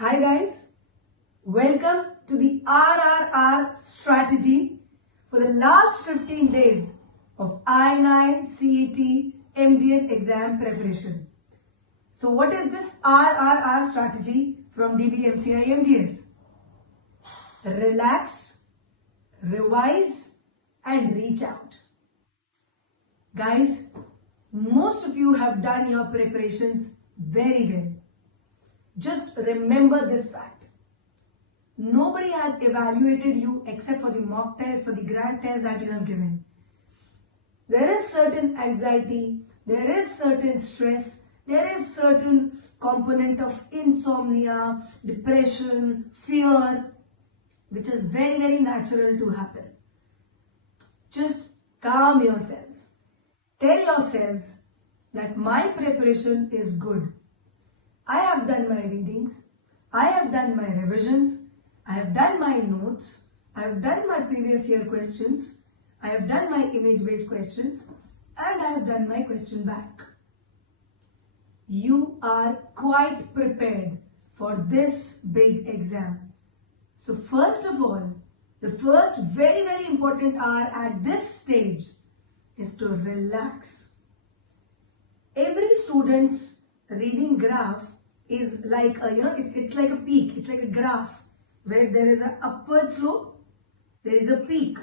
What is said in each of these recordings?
Hi guys, welcome to the RRR strategy for the last 15 days of INICET MDS exam preparation. So what is this RRR strategy from DBMCI MDS? Relax, revise and reach out. Guys, most of you have done your preparations very well. Just remember this fact. Nobody has evaluated you except for the mock test or the grand test that you have given. There is certain anxiety, there is certain stress, there is certain component of insomnia, depression, fear, which is very, very natural to happen. Just calm yourselves. Tell yourselves that my preparation is good. I have done my readings, I have done my revisions, I have done my notes, I have done my previous year questions, I have done my image-based questions, and I have done my question bank. You are quite prepared for this big exam. So first of all, the first very, very important hour at this stage is to relax. Every student's reading graph is like it's like a peak, it's like a graph where there is an upward slope, there is a peak,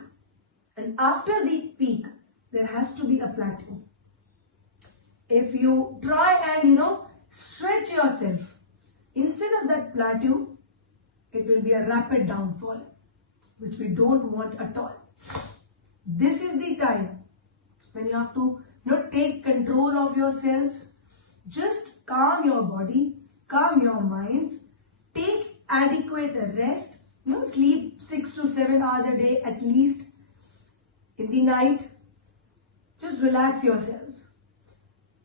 and after the peak there has to be a plateau. If you try and stretch yourself, instead of that plateau, it will be a rapid downfall, which we don't want at all. This is the time when you have to take control of yourselves. Just calm your body, calm your minds, take adequate rest, sleep 6 to 7 hours a day at least in the night. Just relax yourselves.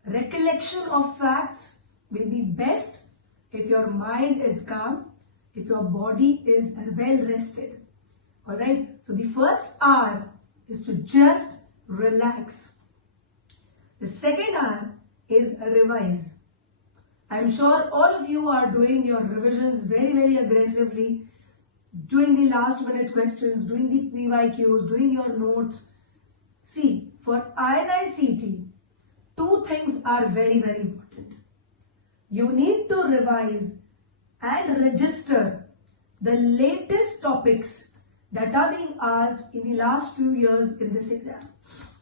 Recollection of facts will be best if your mind is calm, if your body is well rested. Alright, so the first hour is to just relax. The second hour is revise. I'm sure all of you are doing your revisions very, very aggressively, doing the last minute questions, doing the PYQs, doing your notes. See, for INICET, two things are very, very important. You need to revise and register the latest topics that are being asked in the last few years in this exam.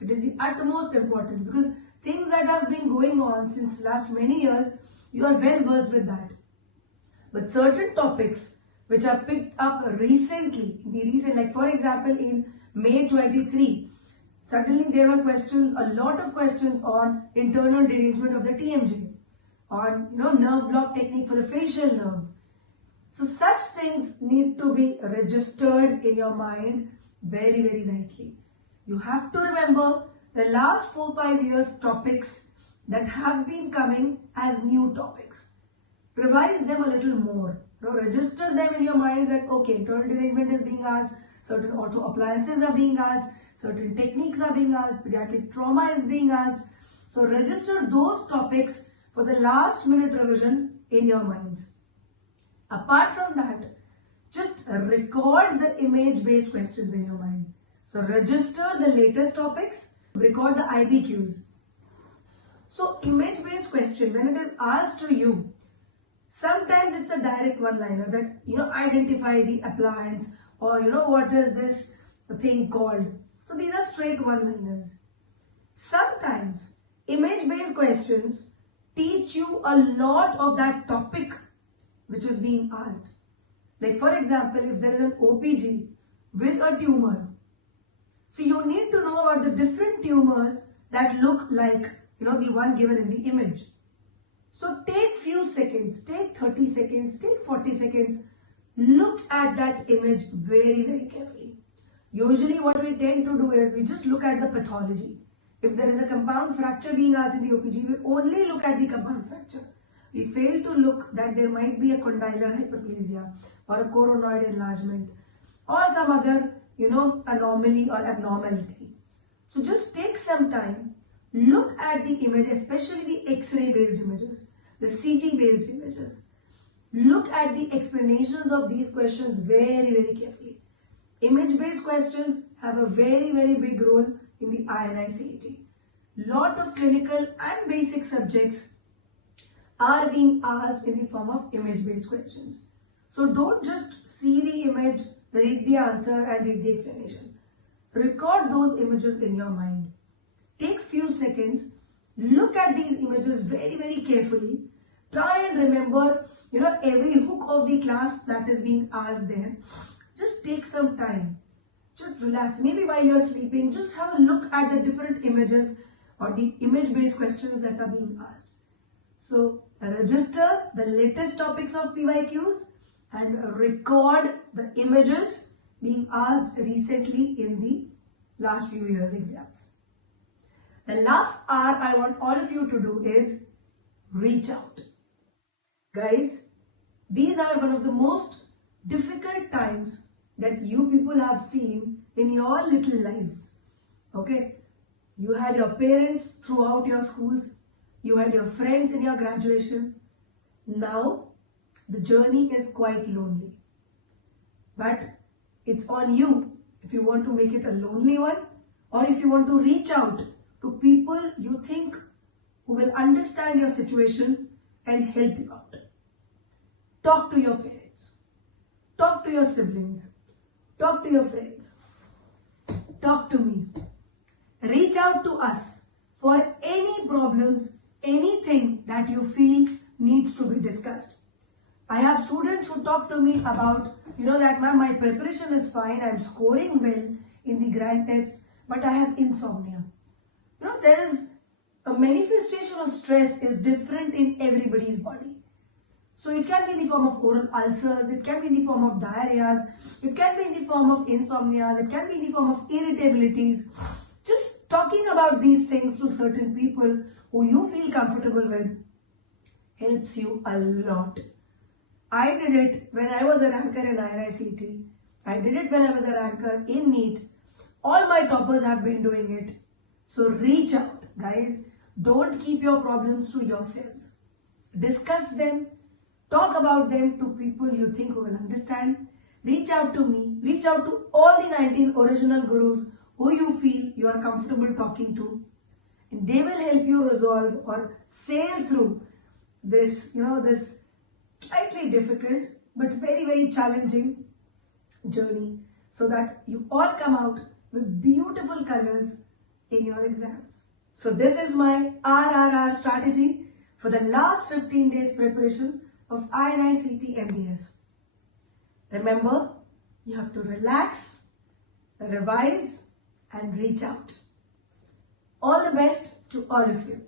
It is the utmost important because things that have been going on since last many years, you are well versed with that. But certain topics which are picked up recently, like for example in May 23, suddenly there were questions, a lot of questions on internal derangement of the TMJ, on nerve block technique for the facial nerve. So such things need to be registered in your mind very, very nicely. You have to remember the last 4-5 years topics that have been coming as new topics. Revise them a little more. Register them in your mind that okay, internal derangement is being asked, certain ortho appliances are being asked, certain techniques are being asked, pediatric trauma is being asked. So register those topics for the last minute revision in your minds. Apart from that, just record the image-based questions in your mind. So register the latest topics, record the IBQs. So image-based question, when it is asked to you, sometimes it's a direct one-liner that, identify the appliance or, what is this thing called. So these are straight one-liners. Sometimes image-based questions teach you a lot of that topic which is being asked. Like for example, if there is an OPG with a tumor, so you need to know about the different tumors that look like the one given in the image. So take few seconds, take 30 seconds, take 40 seconds, look at that image very, very carefully. Usually what we tend to do is we just look at the pathology. If there is a compound fracture being asked in the OPG, we only look at the compound fracture. We fail to look that there might be a condylar hyperplasia or a coronoid enlargement or some other, anomaly or abnormality. So just take some time, look at the image, especially the X-ray based images, the CT based images. look at the explanations of these questions very, very carefully. Image-based questions have a very, very big role in the INICET. Lot of clinical and basic subjects are being asked in the form of image-based questions. So don't just see the image, read the answer and read the explanation. Record those images in your mind. Take few seconds, look at these images very, very carefully. Try and remember, every hook of the class that is being asked there. Just take some time. Just relax. Maybe while you're sleeping, just have a look at the different images or the image-based questions that are being asked. So register the latest topics of PYQs and record the images being asked recently in the last few years' exams. The last R I want all of you to do is reach out. Guys, these are one of the most difficult times that you people have seen in your little lives. Okay? You had your parents throughout your schools. You had your friends in your graduation. Now, the journey is quite lonely. But it's on you if you want to make it a lonely one or if you want to reach out to people you think who will understand your situation and help you out. Talk to your parents. Talk to your siblings. Talk to your friends. Talk to me. Reach out to us for any problems, anything that you feel needs to be discussed. I have students who talk to me about, that ma'am, my preparation is fine, I'm scoring well in the grand tests, but I have insomnia. There is a manifestation of stress is different in everybody's body. So it can be in the form of oral ulcers, it can be in the form of diarrheas, it can be in the form of insomnia, it can be in the form of irritabilities. Just talking about these things to certain people who you feel comfortable with helps you a lot. I did it when I was a ranker in INICET. I did it when I was a ranker in NEET. All my toppers have been doing it. So reach out, guys. Don't keep your problems to yourselves. Discuss them. Talk about them to people you think who will understand. Reach out to me. Reach out to all the 19 original gurus who you feel you are comfortable talking to. And they will help you resolve or sail through this, this slightly difficult but very, very challenging journey so that you all come out with beautiful colors in your exams. So this is my RRR strategy for the last 15 days preparation of INICET MDS. Remember, you have to relax, revise and reach out. All the best to all of you.